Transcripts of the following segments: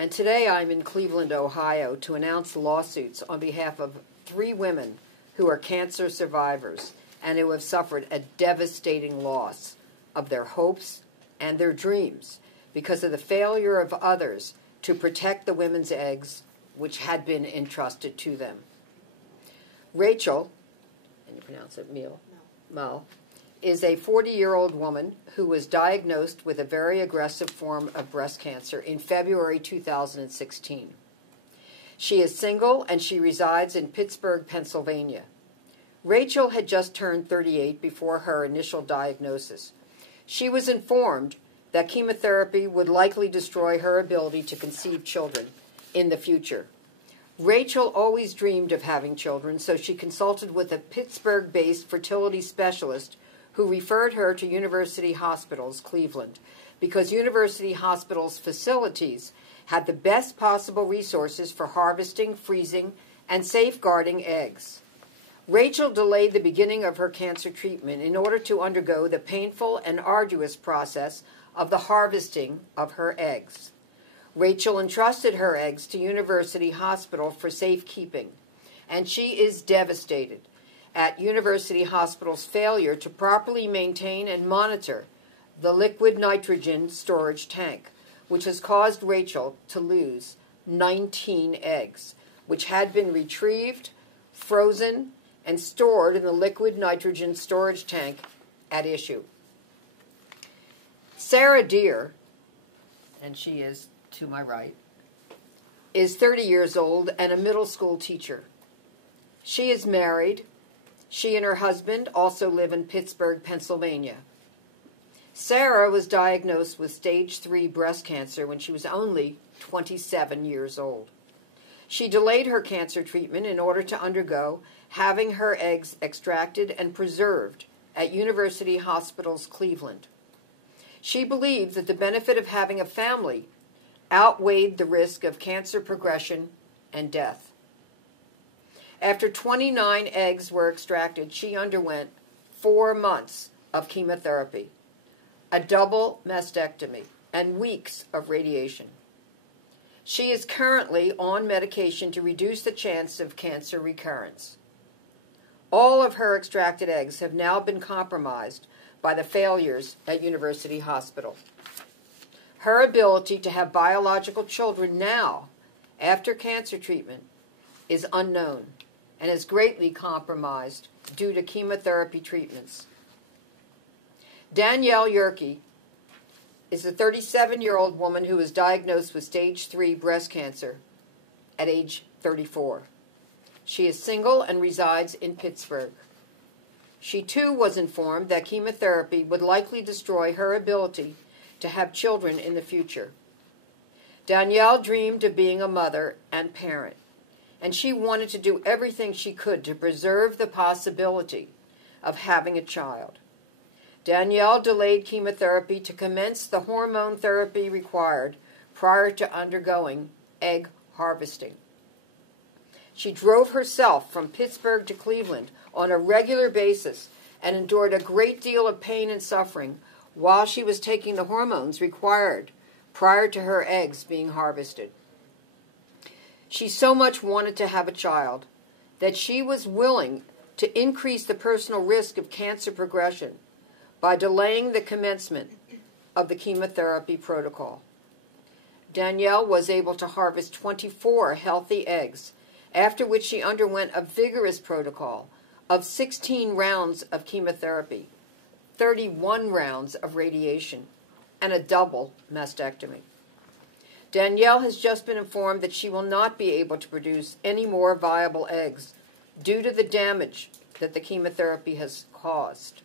And today I'm in Cleveland, Ohio, to announce lawsuits on behalf of 3 women who are cancer survivors and who have suffered a devastating loss of their hopes and their dreams because of the failure of others to protect the women's eggs which had been entrusted to them. Rachel, and you pronounce it Mo, is a 40-year-old woman who was diagnosed with a very aggressive form of breast cancer in February 2016. She is single and she resides in Pittsburgh, Pennsylvania. Rachel had just turned 38 before her initial diagnosis. She was informed that chemotherapy would likely destroy her ability to conceive children in the future. Rachel always dreamed of having children, so she consulted with a Pittsburgh-based fertility specialist who referred her to University Hospitals, Cleveland, because University Hospitals facilities had the best possible resources for harvesting, freezing, and safeguarding eggs. Rachel delayed the beginning of her cancer treatment in order to undergo the painful and arduous process of the harvesting of her eggs. Rachel entrusted her eggs to University Hospital for safekeeping, and she is devastated at University Hospital's failure to properly maintain and monitor the liquid nitrogen storage tank, which has caused Rachel to lose 19 eggs, which had been retrieved, frozen, and stored in the liquid nitrogen storage tank at issue. Sarah Deer, and she is to my right, is 30 years old and a middle school teacher. She is married. She and her husband also live in Pittsburgh, Pennsylvania. Sarah was diagnosed with stage 3 breast cancer when she was only 27 years old. She delayed her cancer treatment in order to undergo having her eggs extracted and preserved at University Hospitals, Cleveland. She believed that the benefit of having a family outweighed the risk of cancer progression and death. After 29 eggs were extracted, she underwent 4 months of chemotherapy, a double mastectomy, and weeks of radiation. She is currently on medication to reduce the chance of cancer recurrence. All of her extracted eggs have now been compromised by the failures at University Hospital. Her ability to have biological children now, after cancer treatment, is unknown and is greatly compromised due to chemotherapy treatments. Danielle Allred is a 37-year-old woman who was diagnosed with stage 3 breast cancer at age 34. She is single and resides in Pittsburgh. She too was informed that chemotherapy would likely destroy her ability to have children in the future. Danielle dreamed of being a mother and parent, and she wanted to do everything she could to preserve the possibility of having a child. Danielle delayed chemotherapy to commence the hormone therapy required prior to undergoing egg harvesting. She drove herself from Pittsburgh to Cleveland on a regular basis and endured a great deal of pain and suffering while she was taking the hormones required prior to her eggs being harvested. She so much wanted to have a child that she was willing to increase the personal risk of cancer progression by delaying the commencement of the chemotherapy protocol. Danielle was able to harvest 24 healthy eggs, after which she underwent a vigorous protocol of 16 rounds of chemotherapy, 31 rounds of radiation, and a double mastectomy. Danielle has just been informed that she will not be able to produce any more viable eggs due to the damage that the chemotherapy has caused.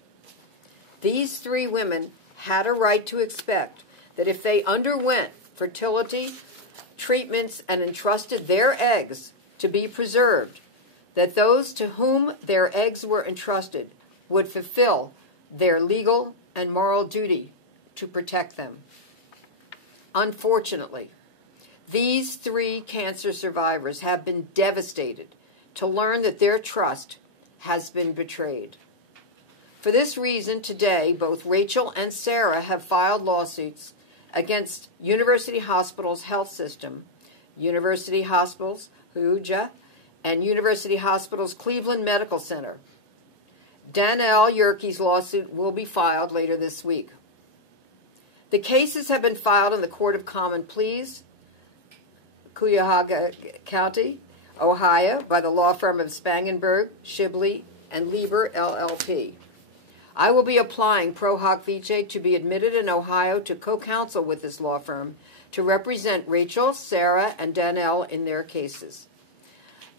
These 3 women had a right to expect that if they underwent fertility treatments and entrusted their eggs to be preserved, that those to whom their eggs were entrusted would fulfill their legal and moral duty to protect them. Unfortunately, these 3 cancer survivors have been devastated to learn that their trust has been betrayed. For this reason, today, both Rachel and Sarah have filed lawsuits against University Hospitals Health System, University Hospitals Huja, and University Hospitals Cleveland Medical Center. Danielle Yerke's lawsuit will be filed later this week. The cases have been filed in the Court of Common Pleas, Cuyahoga County, Ohio, by the law firm of Spangenberg, Shibley, and Lieber, LLP. I will be applying pro hoc vice to be admitted in Ohio to co-counsel with this law firm to represent Rachel, Sarah, and Danielle in their cases.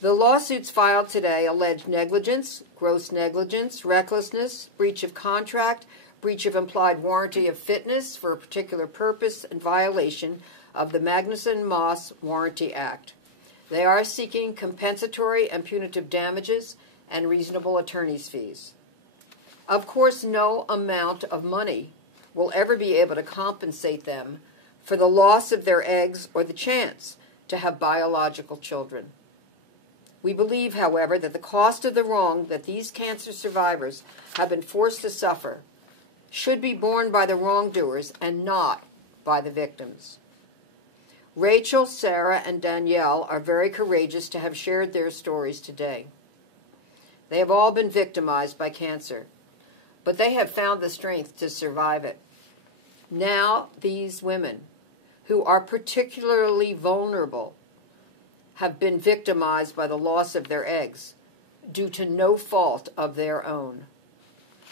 The lawsuits filed today allege negligence, gross negligence, recklessness, breach of contract, breach of implied warranty of fitness for a particular purpose, and violation of the Magnuson-Moss Warranty Act. They are seeking compensatory and punitive damages and reasonable attorney's fees. Of course, no amount of money will ever be able to compensate them for the loss of their eggs or the chance to have biological children. We believe, however, that the cost of the wrong that these cancer survivors have been forced to suffer should be borne by the wrongdoers and not by the victims. Rachel, Sarah, and Danielle are very courageous to have shared their stories today. They have all been victimized by cancer, but they have found the strength to survive it. Now, these women, who are particularly vulnerable, have been victimized by the loss of their eggs due to no fault of their own.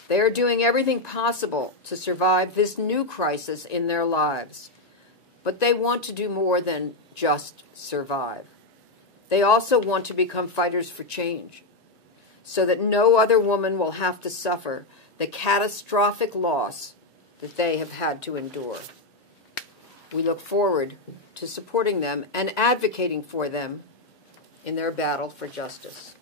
They are doing everything possible to survive this new crisis in their lives, but they want to do more than just survive. They also want to become fighters for change, so that no other woman will have to suffer the catastrophic loss that they have had to endure. We look forward to supporting them and advocating for them in their battle for justice.